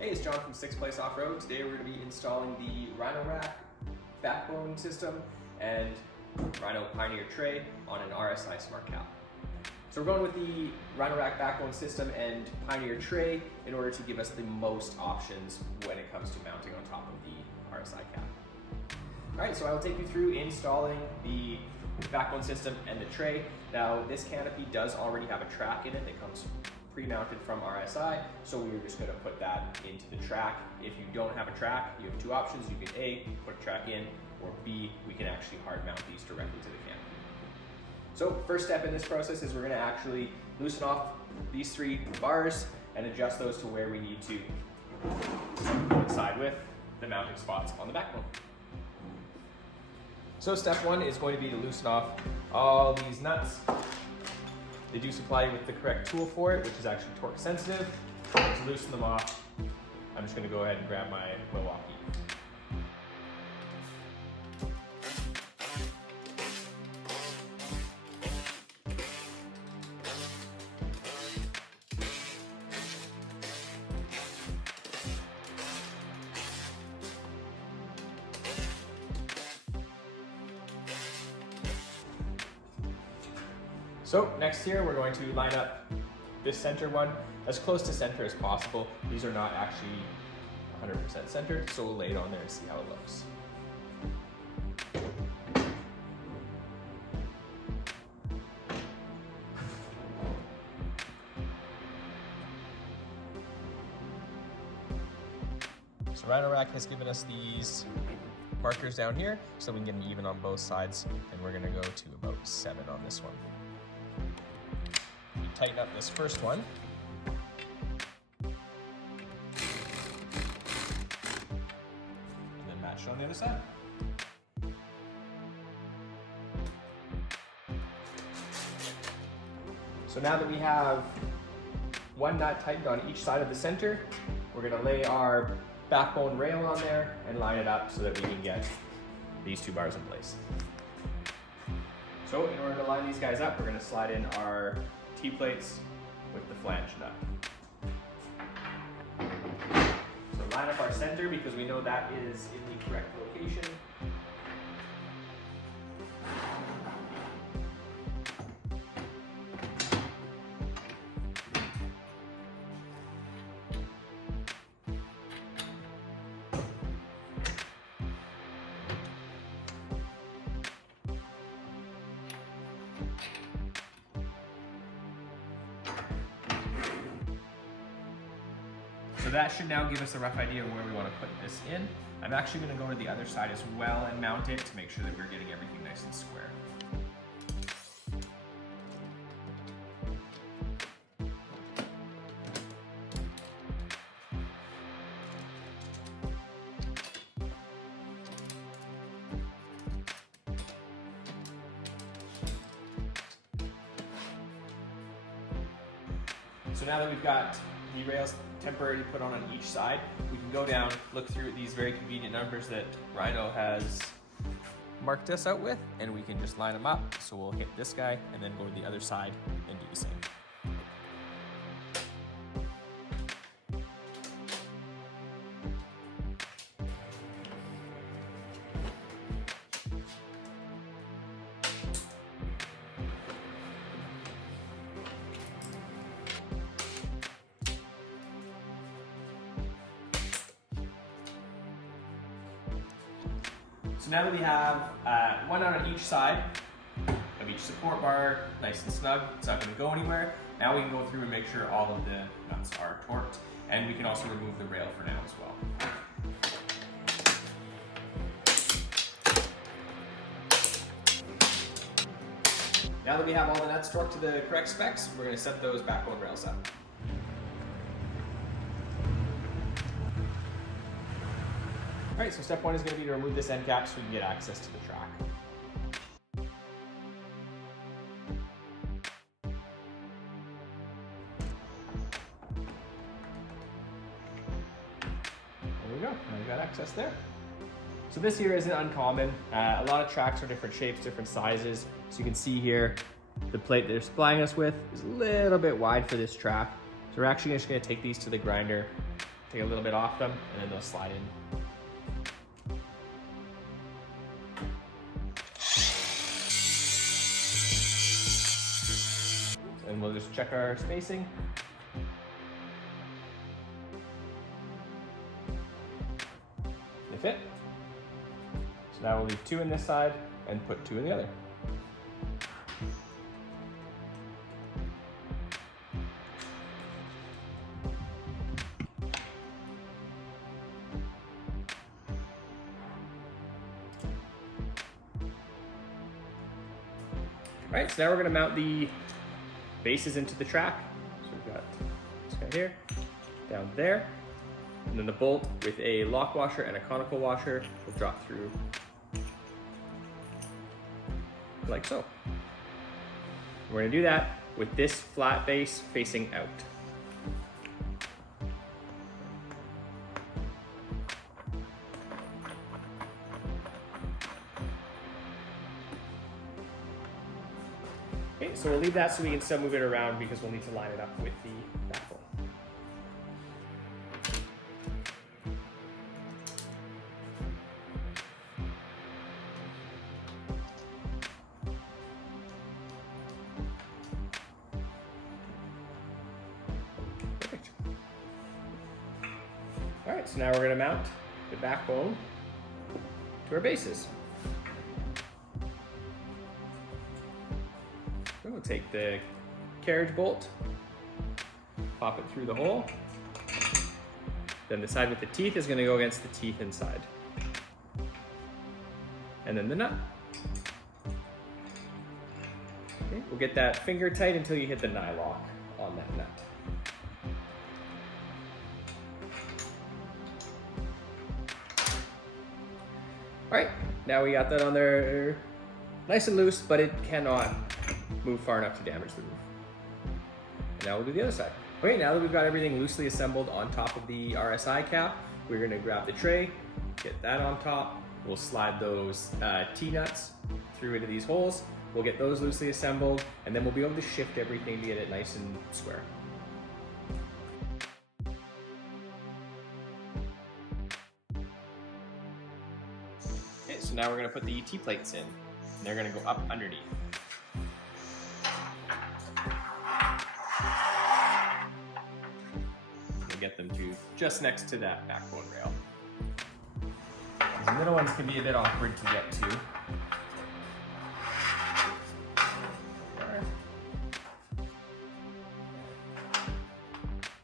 Hey, it's John from Sixth Place Off-Road. Today we're going to be installing the Rhino-Rack Backbone system and Rhino Pioneer tray on an RSI SmartCap. So we're going with the Rhino-Rack Backbone system and Pioneer tray in order to give us the most options when it comes to mounting on top of the RSI cap. Alright, so I will take you through installing the backbone system and the tray. Now this canopy does already have a track in it that comes pre-mounted from RSI, so we're just going to put that into the track. If you don't have a track, you have two options. You can A, put a track in, or B, we can actually hard mount these directly to the canopy. So first step in this process is we're going to actually loosen off these three bars and adjust those to where we need to coincide with the mounting spots on the backbone. So step one is going to be to loosen off all these nuts. They do supply you with the correct tool for it, which is actually torque sensitive. To loosen them off, I'm just going to go ahead and grab my Milwaukee. So next here, we're going to line up this center one as close to center as possible. These are not actually 100% centered, so we'll lay it on there and see how it looks. So Rhino-Rack has given us these markers down here so we can get them even on both sides, and we're gonna go to about 7 on this one. Tighten up this first one. And then match it on the other side. So now that we have one nut tightened on each side of the center, we're going to lay our backbone rail on there and line it up so that we can get these two bars in place. So in order to line these guys up, we're going to slide in our T-plates with the flange nut. So line up our center because we know that is in the correct location. So that should now give us a rough idea of where we want to put this in. I'm actually going to go to the other side as well and mount it to make sure that we're getting everything nice and square. So now that we've got the rails temporarily put on each side, we can go down, look through these very convenient numbers that Rhino has marked us out with, and we can just line them up. So we'll hit this guy and then go to the other side and do the same. So now that we have one on each side of each support bar, nice and snug, it's not going to go anywhere. Now we can go through and make sure all of the nuts are torqued, and we can also remove the rail for now as well. Now that we have all the nuts torqued to the correct specs, we're going to set those backbone rails up. Alright, so step one is going to be to remove this end cap so we can get access to the track. There we go, now we've got access there. So this here isn't uncommon. A lot of tracks are different shapes, different sizes. So you can see here, the plate they're supplying us with is a little bit wide for this track. So we're actually just going to take these to the grinder take a little bit off them, and then they'll slide in. And we'll just check our spacing. They fit. So now we'll leave 2 in this side and put 2 in the other. All right, so now we're gonna mount the bases into the track. So we've got this guy here, down there, and then the bolt with a lock washer and a conical washer will drop through like so. We're gonna do that with this flat base facing out. Okay, so we'll leave that so we can still move it around because we'll need to line it up with the backbone. Perfect. All right, so now we're going to mount the backbone to our bases. We'll take the carriage bolt, pop it through the hole. Then the side with the teeth is going to go against the teeth inside. And then the nut. Okay, we'll get that finger tight until you hit the nylock on that nut. All right, now we got that on there nice and loose, but it cannot move far enough to damage the roof. And now we'll do the other side. Okay, now that we've got everything loosely assembled on top of the RSI cap, we're gonna grab the tray, get that on top. We'll slide those T-nuts through into these holes. We'll get those loosely assembled, and then we'll be able to shift everything to get it nice and square. Okay, so now we're gonna put the T-plates in, and they're gonna go up underneath. Get them to just next to that backbone rail. The middle ones can be a bit awkward to get to.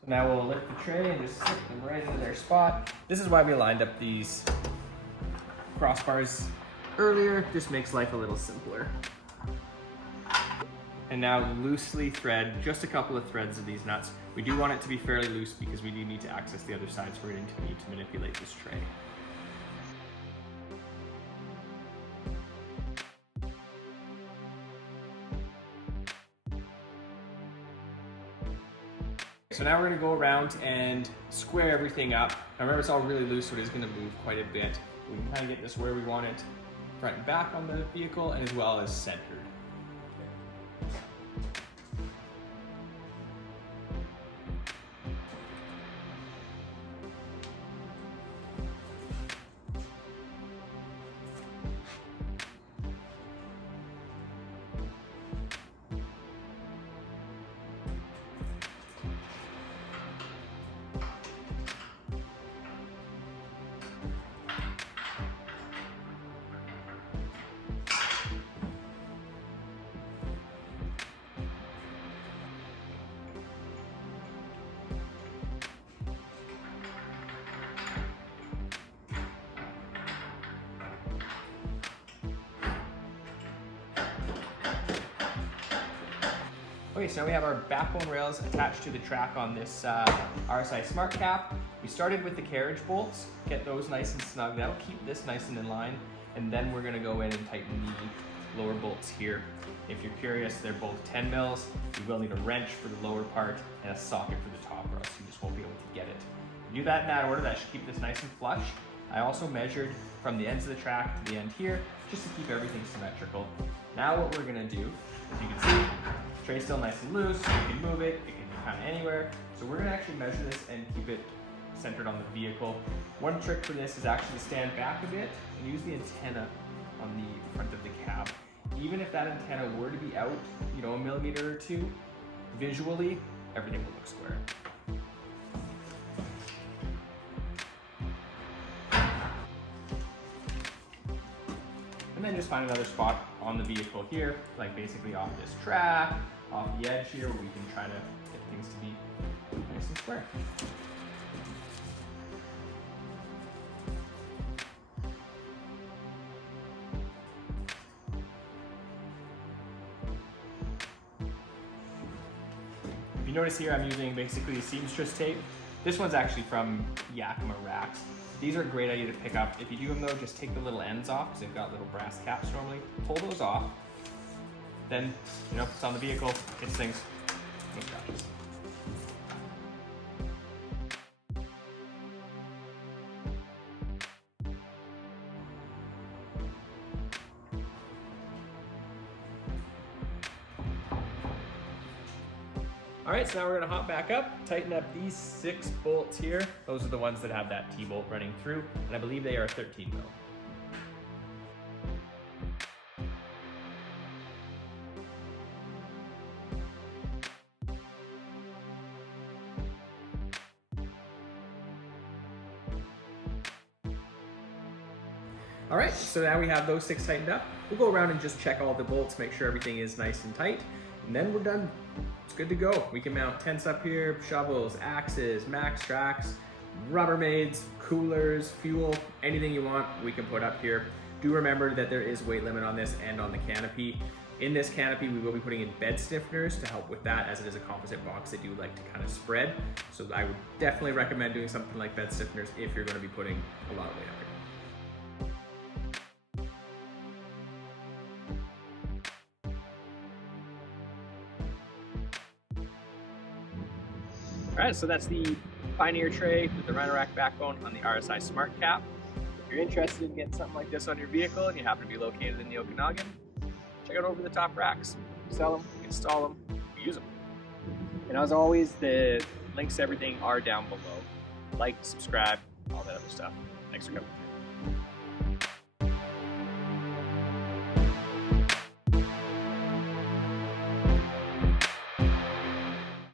So now we'll lift the tray and just slip them right into their spot. This is why we lined up these crossbars earlier. Just makes life a little simpler. And now loosely thread just a couple of threads of these nuts. We do want it to be fairly loose because we do need to access the other side, so we're going to need to manipulate this tray. So now we're going to go around and square everything up. Now remember, it's all really loose, so it is going to move quite a bit. We can kind of get this where we want it, front and back on the vehicle, and as well as centered. Okay, so now we have our backbone rails attached to the track on this RSI SmartCap. We started with the carriage bolts, get those nice and snug. That'll keep this nice and in line, and then we're gonna go in and tighten the lower bolts here. If you're curious, they're both 10 mils. You will need a wrench for the lower part and a socket for the top, or else you just won't be able to get it. Do that in that order. That should keep this nice and flush. I also measured from the ends of the track to the end here, just to keep everything symmetrical. Now what we're gonna do, as you can see, tray's still nice and loose, you can move it, it can be kind of anywhere. So we're gonna actually measure this and keep it centered on the vehicle. One trick for this is actually to stand back a bit and use the antenna on the front of the cab. Even if that antenna were to be out, you know, a millimeter or two, visually, everything will look square. And then just find another spot on the vehicle here, like basically off this track, off the edge here, where we can try to get things to be nice and square. If you notice here, I'm using basically seamstress tape. This one's actually from Yakima Racks. These are a great idea to pick up. If you do them though, just take the little ends off, because they've got little brass caps normally. Pull those off. Then, you know, it's on the vehicle, it stings, no scratches. All right, so now we're gonna hop back up, tighten up these 6 bolts here. Those are the ones that have that T-bolt running through, and I believe they are 13 mil. All right, so now we have those 6 tightened up. We'll go around and just check all the bolts, make sure everything is nice and tight, and then we're done. It's good to go. We can mount tents up here, shovels, axes, max tracks, Rubbermaids, coolers, fuel, anything you want, we can put up here. Do remember that there is weight limit on this and on the canopy. In this canopy, we will be putting in bed stiffeners to help with that, as it is a composite box. They do like to kind of spread. So I would definitely recommend doing something like bed stiffeners if you're going to be putting a lot of weight up here. All right, so that's the Pioneer tray with the Rhino-Rack Backbone on the RSI SmartCap. If you're interested in getting something like this on your vehicle and you happen to be located in the Okanagan, check out Over the Top Racks. Sell them, install them, use them. And as always, the links to everything are down below. Like, subscribe, all that other stuff. Thanks for coming.